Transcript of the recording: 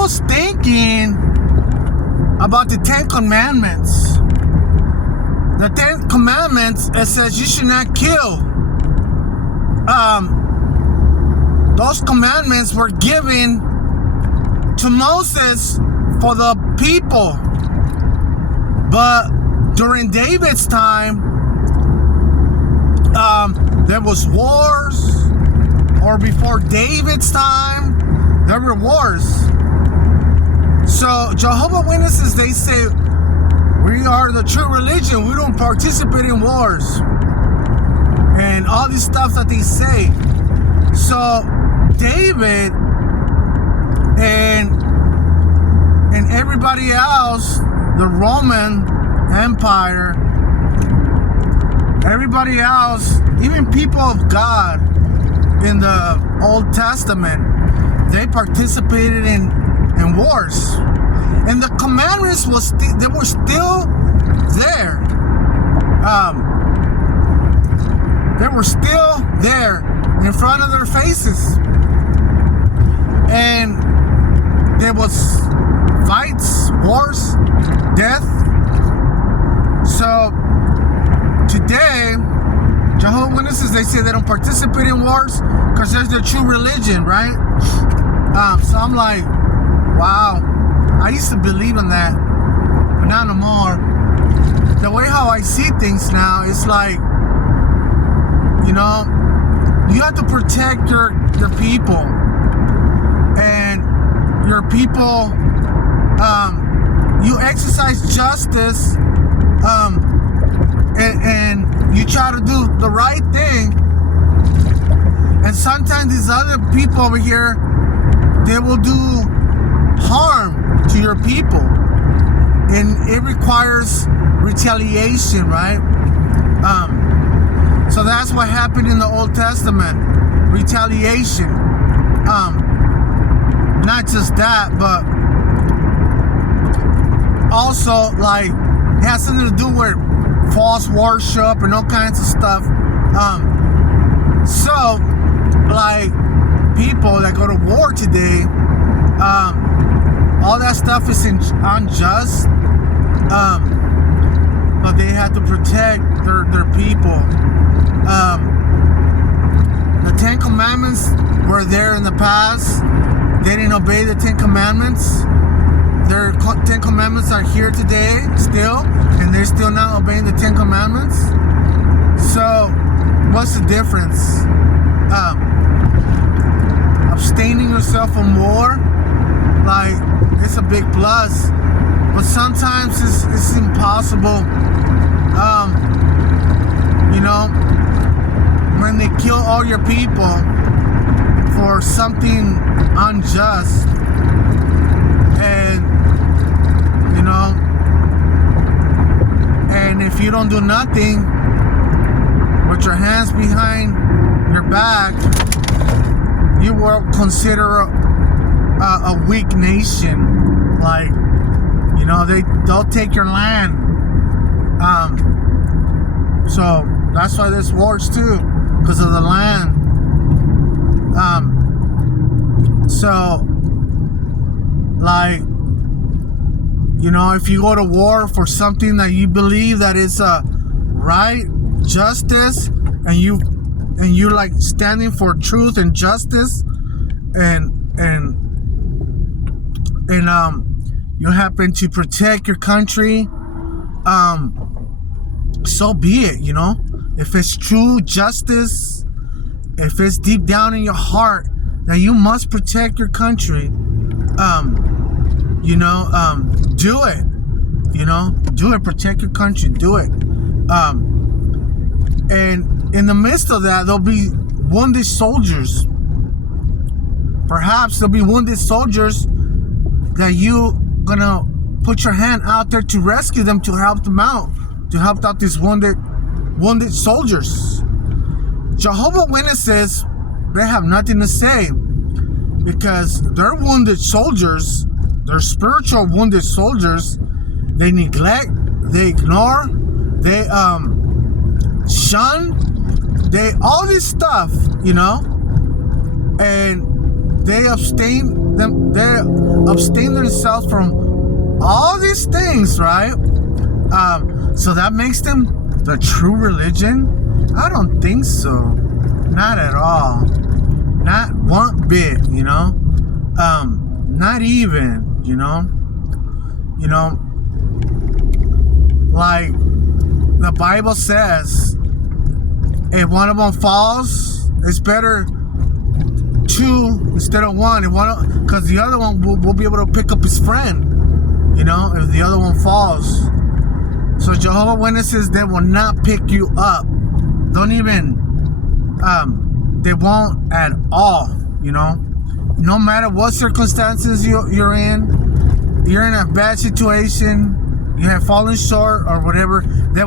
was thinking about the 10 Commandments. The 10 Commandments, it says you should not kill. Those commandments were given to Moses for the people. But during David's time, there was wars, or before David's time, there were wars. So Jehovah Witnesses, they say, we are the true religion. We don't participate in wars. And all this stuff that they say. So David and everybody else, the Roman Empire, everybody else, even people of God in the Old Testament, they participated in wars. And the commandments they were still there. They were still there in front of their faces. And there was fights, wars, death. So today, Jehovah's Witnesses, they say they don't participate in wars because there's their true religion, right? So I'm like, wow. I used to believe in that, but not no more. The way how I see things now, it's like, you know, you have to protect your people. And your people, you exercise justice, and you try to do the right thing. And sometimes these other people over here, they will do harm to your people, and it requires retaliation, right? So that's what happened in the Old Testament, retaliation. Not just that, but also like it has something to do with false worship and all kinds of stuff. So like people that go to war today, all that stuff is unjust, but they have to protect their people. The 10 Commandments were there in the past. They didn't obey the 10 Commandments. Their 10 Commandments are here today still, and they're still not obeying the 10 Commandments. So what's the difference? Abstaining yourself from war, like, it's a big plus, but sometimes it's impossible. You know, when they kill all your people for something unjust, and you know, and if you don't do nothing with your hands behind your back, you will consider a weak nation. Like, you know, they'll take your land. So that's why there's wars too, because of the land. So like, you know, if you go to war for something that you believe that is right, justice, and you like standing for truth and justice, and you happen to protect your country, so be it. You know, if it's true justice, if it's deep down in your heart that you must protect your country, do it. You know, do it. Protect your country. Do it. And in the midst of that, there'll be wounded soldiers. Perhaps there'll be wounded soldiers that you gonna put your hand out there to rescue them, to help them out, to help out these wounded soldiers. Jehovah Witnesses, they have nothing to say, because they're wounded soldiers, they're spiritual wounded soldiers. They neglect, they ignore, they shun, they all this stuff, you know, and they abstain themselves from all these things, right? So that makes them the true religion? I don't think so. Not at all. Not one bit, you know. Not even, you know. Like the Bible says, if one of them falls, it's better two instead of one. Because the other one will be able to pick up his friend, you know, if the other one falls. So Jehovah Witnesses, they will not pick you up. Don't even, they won't at all, you know. No matter what circumstances you're in a bad situation, you have fallen short or whatever, they